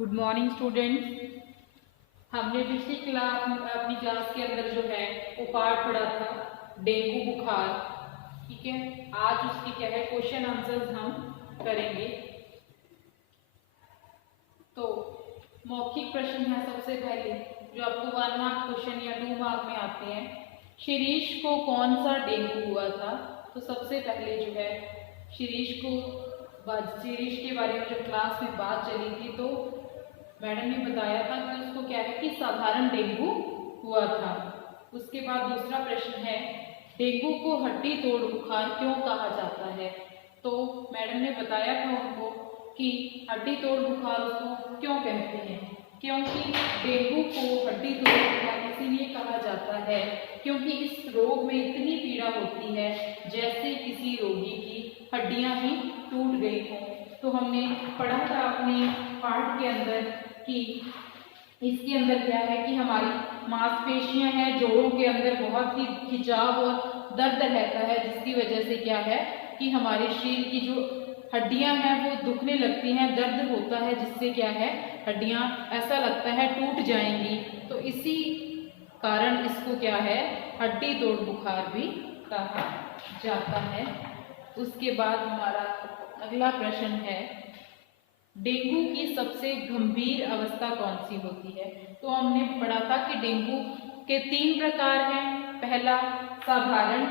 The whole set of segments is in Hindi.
Good morning students. हमने पिछली अपनी क्लास के अंदर जो है वो पार्ट पढ़ा था डेंगू बुखार। ठीक है, आज उसकी क्या है क्वेश्चन आंसर्स हम करेंगे। तो मौखिक प्रश्न है सबसे पहले जो आपको 1 मार्क क्वेश्चन या 2 मार्क में आते हैं। शिरीष को कौन सा डेंगू हुआ था? तो सबसे पहले जो है शिरीष के बारे में जब क्लास में बात चली थी तो मैडम ने बताया था कि उसको क्या है कि साधारण डेंगू हुआ था। उसके बाद दूसरा प्रश्न है डेंगू को हड्डी तोड़ बुखार क्यों कहा जाता है? तो मैडम ने बताया था उनको कि हड्डी तोड़ बुखार उसको क्यों कहते हैं, क्योंकि डेंगू को हड्डी तोड़ बुखार इसीलिए कहा जाता है क्योंकि इस रोग में इतनी पीड़ा होती है जैसे किसी रोगी की हड्डियां ही टूट गई हों। तो हमने पढ़ा था अपने पाठ के अंदर कि इसके अंदर क्या है कि हमारी मांसपेशियां हैं, जोड़ों के अंदर बहुत ही खिंचाव और दर्द रहता है, जिसकी वजह से क्या है कि हमारे शरीर की जो हड्डियां हैं वो दुखने लगती हैं, दर्द होता है, जिससे क्या है हड्डियां ऐसा लगता है टूट जाएंगी। तो इसी कारण इसको क्या है हड्डी तोड़ बुखार भी कहा जाता है। उसके बाद हमारा अगला प्रश्न है डेंगू की सबसे गंभीर अवस्था कौन सी होती है? तो हमने पढ़ा था कि डेंगू के 3 प्रकार हैं। पहला साधारण,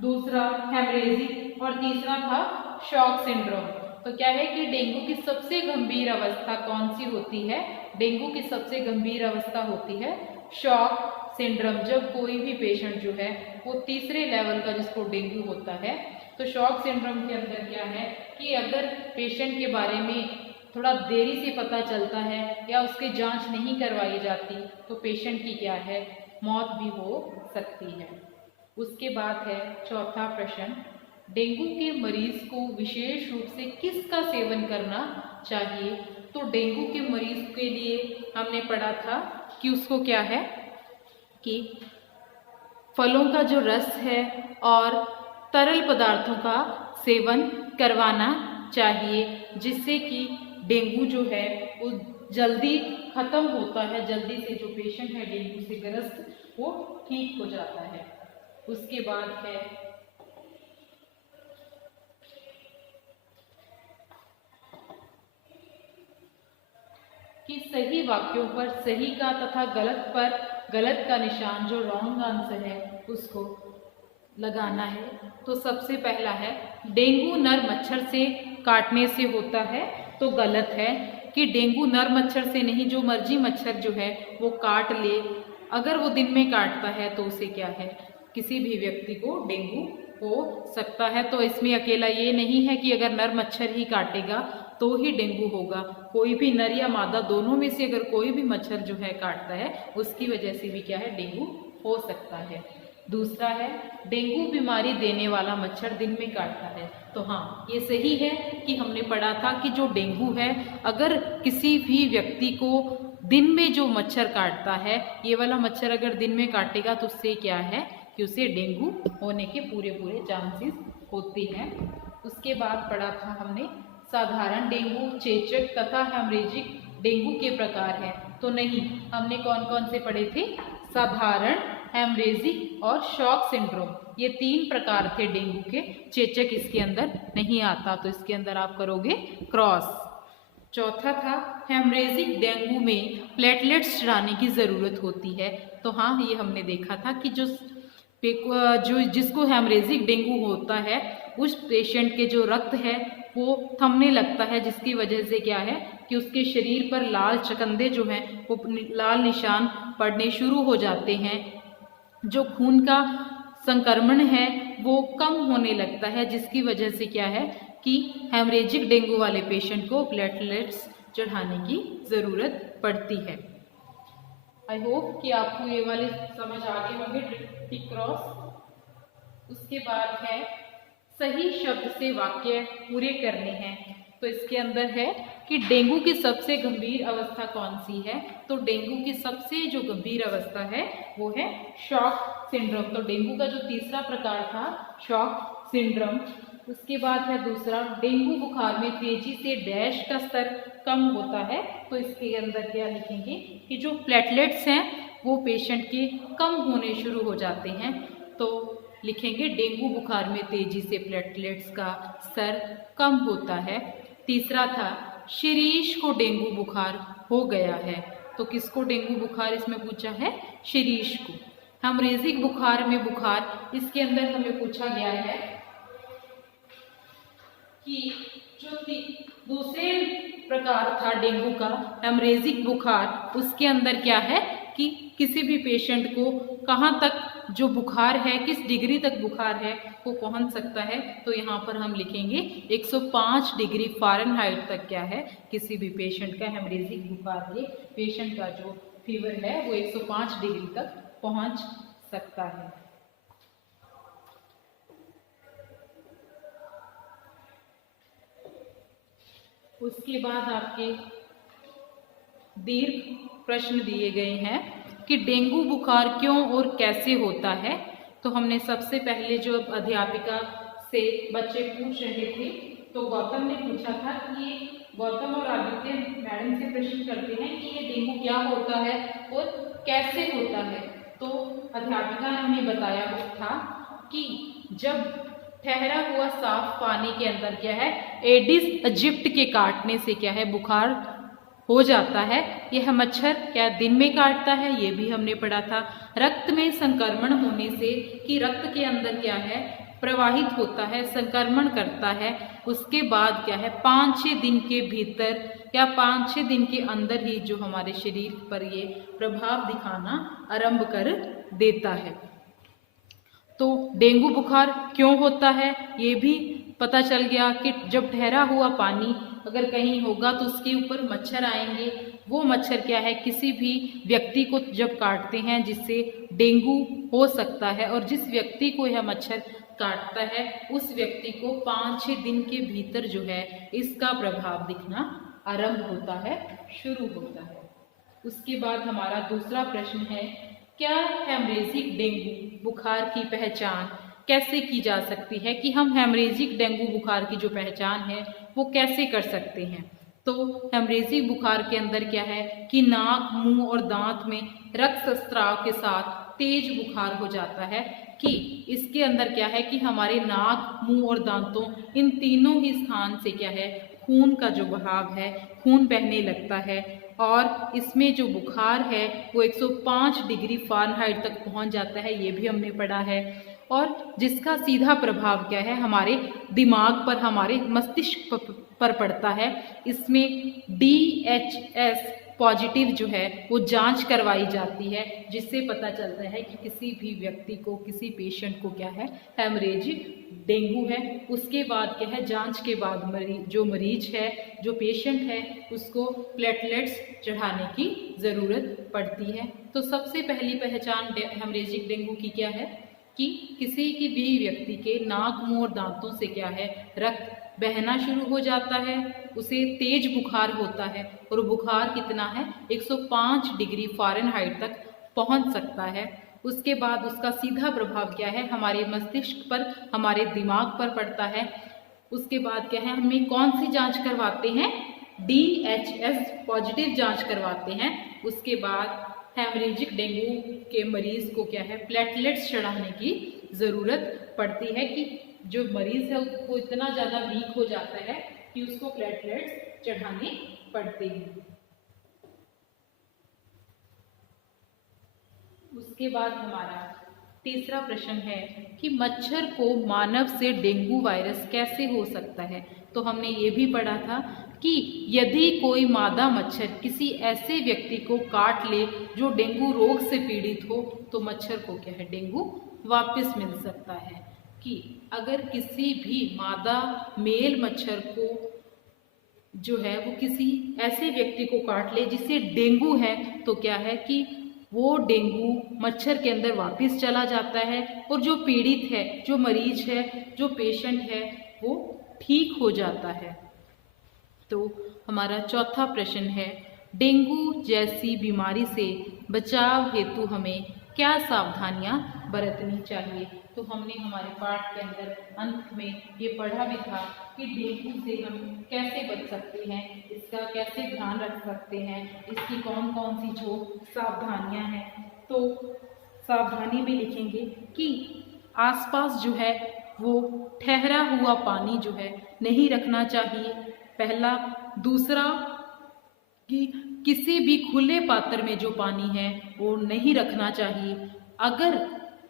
दूसरा हेमरेजिक और तीसरा था शॉक सिंड्रोम। तो क्या है कि डेंगू की सबसे गंभीर अवस्था कौन सी होती है? डेंगू की सबसे गंभीर अवस्था होती है शॉक सिंड्रोम। जब कोई भी पेशेंट जो है वो तीसरे लेवल का जिसको डेंगू होता है, तो शॉक सिंड्रोम के अंदर क्या है कि अगर पेशेंट के बारे में थोड़ा देरी से पता चलता है या उसकी जांच नहीं करवाई जाती तो पेशेंट की क्या है मौत भी हो सकती है। उसके बाद है चौथा प्रश्न डेंगू के मरीज को विशेष रूप से किसका सेवन करना चाहिए? तो डेंगू के मरीज के लिए हमने पढ़ा था कि उसको क्या है कि फलों का जो रस है और तरल पदार्थों का सेवन करवाना चाहिए, जिससे कि डेंगू जो है वो जल्दी खत्म होता है, जल्दी से जो पेशेंट है डेंगू से ग्रस्त वो ठीक हो जाता है। उसके बाद है कि सही वाक्यों पर सही का तथा गलत पर गलत का निशान जो रॉन्ग आंसर है उसको लगाना है। तो सबसे पहला है डेंगू नर मच्छर से काटने से होता है। तो गलत है कि डेंगू नर मच्छर से नहीं, जो मर्जी मच्छर जो है वो काट ले, अगर वो दिन में काटता है तो उसे क्या है किसी भी व्यक्ति को डेंगू हो सकता है। तो इसमें अकेला ये नहीं है कि अगर नर मच्छर ही काटेगा तो ही डेंगू होगा, कोई भी नर या मादा दोनों में से अगर कोई भी मच्छर जो है काटता है उसकी वजह से भी क्या है डेंगू हो सकता है। दूसरा है डेंगू बीमारी देने वाला मच्छर दिन में काटता है। तो हाँ, ये सही है कि हमने पढ़ा था कि जो डेंगू है अगर किसी भी व्यक्ति को दिन में जो मच्छर काटता है, ये वाला मच्छर अगर दिन में काटेगा तो उससे क्या है कि उसे डेंगू होने के पूरे चांसेस होते हैं। उसके बाद पढ़ा था हमने साधारण डेंगू, चेचक तथा हेमरेजिक डेंगू के प्रकार हैं। तो नहीं, हमने कौन कौन से पढ़े थे? साधारण, हेमरेजिक और शॉक सिंड्रोम, ये 3 प्रकार थे डेंगू के। चेचक इसके अंदर नहीं आता, तो इसके अंदर आप करोगे क्रॉस। चौथा था हेमरेजिक डेंगू में प्लेटलेट्स चढ़ाने की ज़रूरत होती है। तो हाँ, ये हमने देखा था कि जो जिसको हेमरेजिक डेंगू होता है उस पेशेंट के जो रक्त है वो थमने लगता है, जिसकी वजह से क्या है कि उसके शरीर पर लाल चकंदे जो हैं वो लाल निशान पड़ने शुरू हो जाते हैं, जो खून का संक्रमण है वो कम होने लगता है, जिसकी वजह से क्या है कि हेमरेजिक डेंगू वाले पेशेंट को प्लेटलेट्स चढ़ाने की ज़रूरत पड़ती है। आई होप कि आपको ये वाले समझ आ गए होंगे टिक क्रॉस। उसके बाद है सही शब्द से वाक्य पूरे करने हैं। तो इसके अंदर है कि डेंगू की सबसे गंभीर अवस्था कौन सी है? तो डेंगू की सबसे जो गंभीर अवस्था है वो है शॉक सिंड्रोम। तो डेंगू का जो तीसरा प्रकार था शॉक सिंड्रोम, उसके बाद है दूसरा, डेंगू बुखार में तेजी से डैश का स्तर कम होता है। तो इसके अंदर क्या लिखेंगे कि जो प्लेटलेट्स हैं वो पेशेंट के कम होने शुरू हो जाते हैं। तो लिखेंगे डेंगू बुखार में तेजी से प्लेटलेट्स का स्तर कम होता है। तीसरा था, शिरीष को डेंगू बुखार हो गया है। तो किसको डेंगू बुखार इसमें पूछा है? शिरीष को। हेमरेजिक बुखार में बुखार, इसके अंदर हमें पूछा गया है कि जो दूसरे प्रकार था डेंगू का, हेमरेजिक बुखार, उसके अंदर क्या है कि किसी भी पेशेंट को कहाँ तक जो बुखार है, किस डिग्री तक बुखार है वो पहुंच सकता है। तो यहाँ पर हम लिखेंगे 105 डिग्री फ़ारेनहाइट तक क्या है किसी भी पेशेंट का, हेमरेजिक बुखार के पेशेंट का जो फीवर है वो 105 डिग्री तक पहुंच सकता है। उसके बाद आपके दीर्घ प्रश्न दिए गए हैं कि डेंगू बुखार क्यों और कैसे होता है। तो हमने सबसे पहले जो अध्यापिका से बच्चे पूछ रहे थे तो गौतम ने पूछा था कि गौतम और आदित्य मैडम से प्रश्न करते हैं कि ये डेंगू क्या होता है और कैसे होता है। तो अध्यापिका ने हमें बताया था कि जब ठहरा हुआ साफ पानी के अंदर क्या है, एडिस इजिप्ट के काटने से क्या है बुखार हो जाता है। यह मच्छर क्या दिन में काटता है, ये भी हमने पढ़ा था। रक्त में संक्रमण होने से कि रक्त के अंदर क्या है प्रवाहित होता है, संक्रमण करता है। उसके बाद क्या है 5-6 दिन के भीतर या 5-6 दिन के अंदर ही जो हमारे शरीर पर ये प्रभाव दिखाना आरंभ कर देता है। तो डेंगू बुखार क्यों होता है ये भी पता चल गया कि जब ठहरा हुआ पानी अगर कहीं होगा तो उसके ऊपर मच्छर आएंगे। वो मच्छर क्या है किसी भी व्यक्ति को जब काटते हैं जिससे डेंगू हो सकता है, और जिस व्यक्ति को यह मच्छर काटता है उस व्यक्ति को 5-6 दिन के भीतर जो है इसका प्रभाव दिखना आरंभ होता है, शुरू होता है। उसके बाद हमारा दूसरा प्रश्न है, क्या हेमरेजिक डेंगू बुखार की पहचान कैसे की जा सकती है, कि हम हेमरेजिक डेंगू बुखार की जो पहचान है वो कैसे कर सकते हैं। तो हेमरेजिक बुखार के अंदर क्या है कि नाक, मुंह और दांत में रक्त स्राव के साथ तेज बुखार हो जाता है, कि इसके अंदर क्या है कि हमारे नाक, मुंह और दांतों इन तीनों ही स्थान से क्या है खून का जो बहाव है, खून बहने लगता है, और इसमें जो बुखार है वो 105 डिग्री फ़ारेनहाइट तक पहुंच जाता है, ये भी हमने पढ़ा है। और जिसका सीधा प्रभाव क्या है हमारे दिमाग पर, हमारे मस्तिष्क पर पड़ता है। इसमें DHS पॉजिटिव जो है वो जांच करवाई जाती है, जिससे पता चलता है कि किसी भी व्यक्ति को, किसी पेशेंट को क्या है हेमरेजिक डेंगू है। उसके बाद क्या है जांच के बाद जो मरीज है, जो पेशेंट है, उसको प्लेटलेट्स चढ़ाने की ज़रूरत पड़ती है। तो सबसे पहली पहचान हेमरेजिक डेंगू की क्या है कि किसी की भी व्यक्ति के नाक, मुंह और दांतों से क्या है रक्त बहना शुरू हो जाता है, उसे तेज बुखार होता है, और बुखार कितना है 105 डिग्री फ़ारेनहाइट तक पहुंच सकता है। उसके बाद उसका सीधा प्रभाव क्या है हमारे मस्तिष्क पर, हमारे दिमाग पर पड़ता है। उसके बाद क्या है हमें कौन सी जांच करवाते हैं, DHS पॉजिटिव जांच करवाते हैं। उसके बाद हेमरेजिक डेंगू के मरीज को क्या है प्लेटलेट्स चढ़ाने की ज़रूरत पड़ती है, कि जो मरीज़ है वो इतना ज़्यादा वीक हो जाता है कि उसको प्लेटलेट्स चढ़ाने पड़ते हैं। उसके बाद हमारा तीसरा प्रश्न है कि मच्छर को मानव से डेंगू वायरस कैसे हो सकता है। तो हमने ये भी पढ़ा था कि यदि कोई मादा मच्छर किसी ऐसे व्यक्ति को काट ले जो डेंगू रोग से पीड़ित हो तो मच्छर को क्या है डेंगू वापस मिल सकता है। कि अगर किसी भी मादा मेल मच्छर को जो है वो किसी ऐसे व्यक्ति को काट ले जिसे डेंगू है, तो क्या है कि वो डेंगू मच्छर के अंदर वापस चला जाता है, और जो पीड़ित है, जो मरीज है, जो पेशेंट है वो ठीक हो जाता है। तो हमारा चौथा प्रश्न है, डेंगू जैसी बीमारी से बचाव हेतु हमें क्या सावधानियां बरतनी चाहिए। तो हमने हमारे पाठ के अंदर अंत में ये पढ़ा भी था कि डेंगू से हम कैसे बच सकते हैं, इसका कैसे ध्यान रख सकते हैं, इसकी कौन कौन सी जो सावधानियां हैं। तो सावधानी में लिखेंगे कि आसपास जो है वो ठहरा हुआ पानी जो है नहीं रखना चाहिए, पहला। दूसरा कि किसी भी खुले पात्र में जो पानी है वो नहीं रखना चाहिए। अगर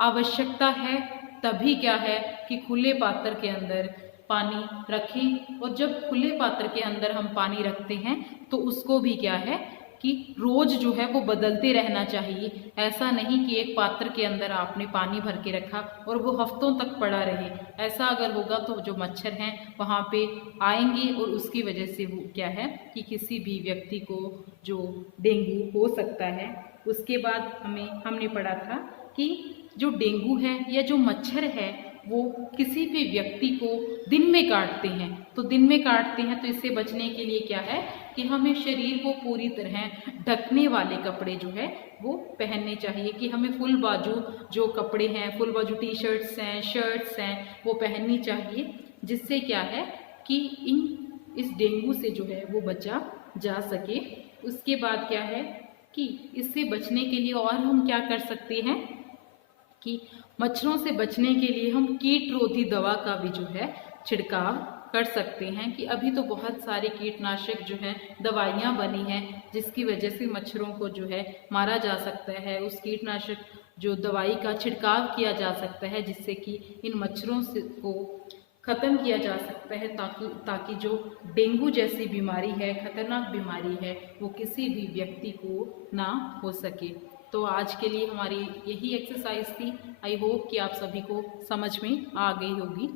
आवश्यकता है तभी क्या है कि खुले पात्र के अंदर पानी रखें, और जब खुले पात्र के अंदर हम पानी रखते हैं तो उसको भी क्या है कि रोज जो है वो बदलते रहना चाहिए। ऐसा नहीं कि एक पात्र के अंदर आपने पानी भर के रखा और वो हफ्तों तक पड़ा रहे। ऐसा अगर होगा तो जो मच्छर हैं वहाँ पे आएंगे और उसकी वजह से वो क्या है कि किसी भी व्यक्ति को जो डेंगू हो सकता है। उसके बाद हमने पढ़ा था कि जो डेंगू है या जो मच्छर है वो किसी भी व्यक्ति को दिन में काटते हैं। तो दिन में काटते हैं तो इससे बचने के लिए क्या है कि हमें शरीर को पूरी तरह ढकने वाले कपड़े जो है वो पहनने चाहिए, कि हमें फुल बाजू जो कपड़े हैं, फुल बाजू टी शर्ट्स हैं, शर्ट्स हैं, वो पहननी चाहिए, जिससे क्या है कि इस डेंगू से जो है वो बचा जा सके। उसके बाद क्या है कि इससे बचने के लिए और हम क्या कर सकते हैं कि मच्छरों से बचने के लिए हम कीटरोधी दवा का भी जो है छिड़काव कर सकते हैं। कि अभी तो बहुत सारे कीटनाशक जो हैं दवाइयाँ बनी हैं जिसकी वजह से मच्छरों को जो है मारा जा सकता है। उस कीटनाशक जो दवाई का छिड़काव किया जा सकता है जिससे कि इन मच्छरों से को ख़त्म किया जा सकता है, ताकि जो डेंगू जैसी बीमारी है, खतरनाक बीमारी है, वो किसी भी व्यक्ति को ना हो सके। तो आज के लिए हमारी यही एक्सरसाइज थी। आई होप कि आप सभी को समझ में आ गई होगी।